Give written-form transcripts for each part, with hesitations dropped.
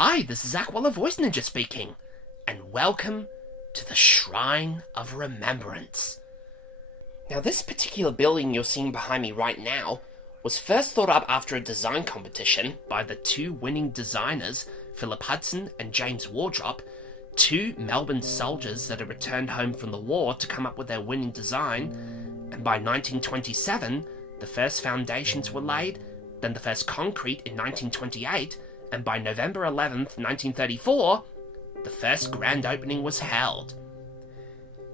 Hi, this is Zac Woller Voice Ninja speaking, and welcome to the Shrine of Remembrance. Now, this particular building you're seeing behind me right now was first thought up after a design competition by the two winning designers, Philip Hudson and James Wardrop, two Melbourne soldiers that had returned home from the war to come up with their winning design, and by 1927, the first foundations were laid, then the first concrete in 1928, and by November 11th, 1934, the first grand opening was held.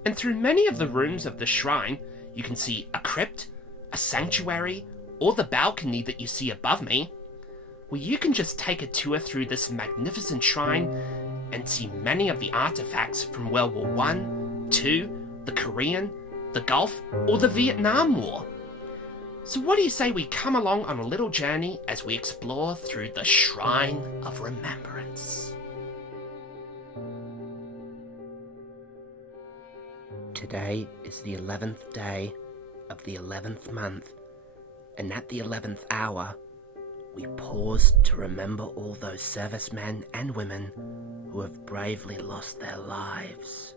And through many of the rooms of the shrine, you can see a crypt, a sanctuary, or the balcony that you see above me, where you can just take a tour through this magnificent shrine and see many of the artifacts from World War I, II, the Korean, the Gulf, or the Vietnam War. So what do you say we come along on a little journey as we explore through the Shrine of Remembrance? Today is the 11th day of the 11th month, and at the 11th hour, we pause to remember all those servicemen and women who have bravely lost their lives.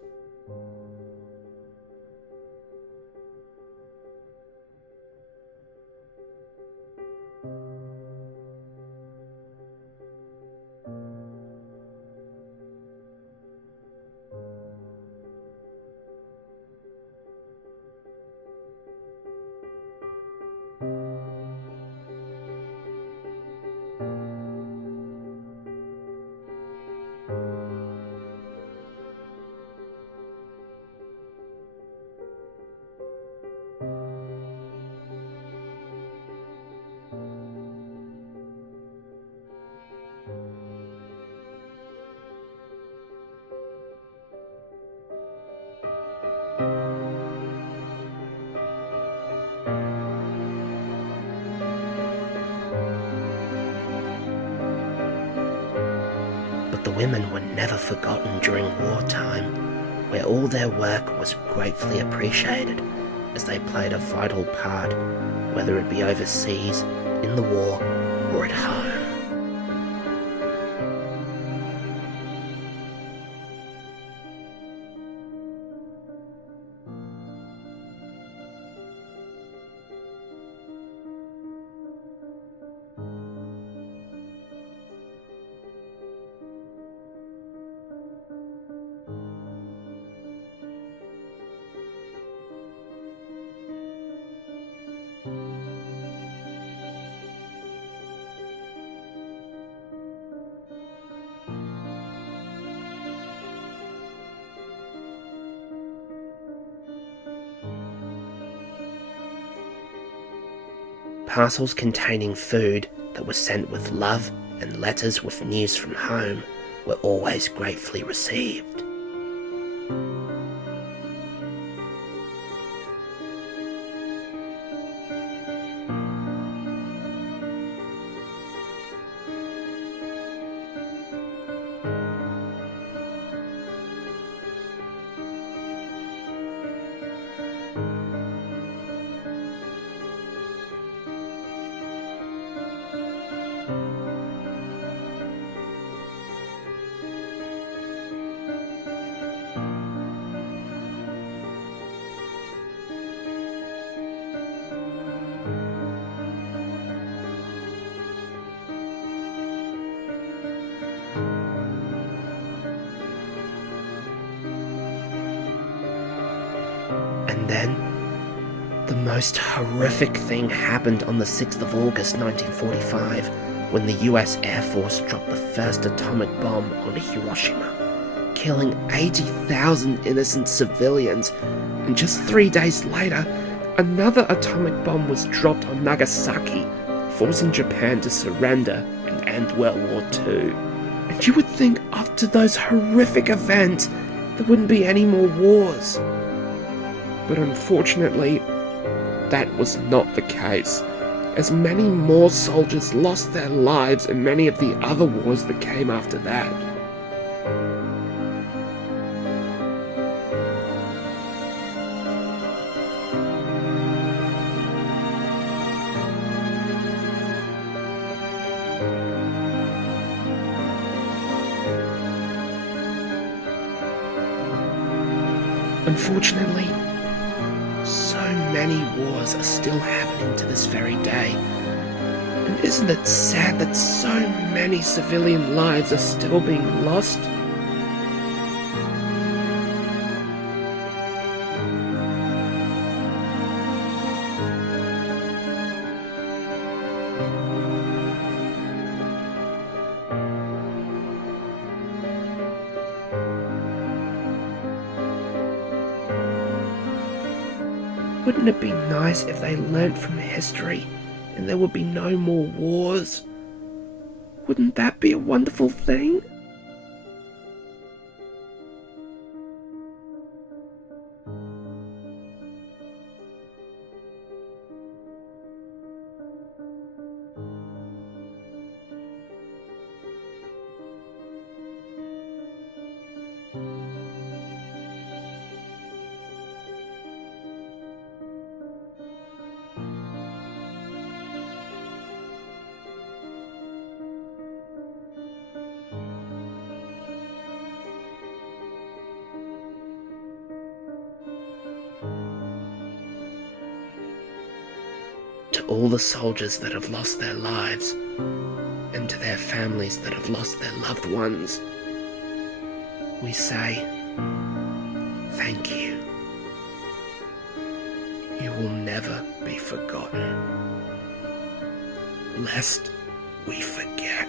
But the women were never forgotten during wartime, where all their work was gratefully appreciated as they played a vital part, whether it be overseas, in the war, or at home. Parcels containing food that was sent with love and letters with news from home were always gratefully received. And then, the most horrific thing happened on the 6th of August 1945, when the US Air Force dropped the first atomic bomb on Hiroshima, killing 80,000 innocent civilians, and just 3 days later, another atomic bomb was dropped on Nagasaki, forcing Japan to surrender and end World War II. And you would think after those horrific events, there wouldn't be any more wars. But unfortunately, that was not the case, as many more soldiers lost their lives in many of the other wars that came after that. Unfortunately, so many wars are still happening to this very day. And isn't it sad that so many civilian lives are still being lost? Wouldn't it be nice if they learnt from history and there would be no more wars? Wouldn't that be a wonderful thing? To all the soldiers that have lost their lives, and to their families that have lost their loved ones, we say, thank you. You will never be forgotten, lest we forget.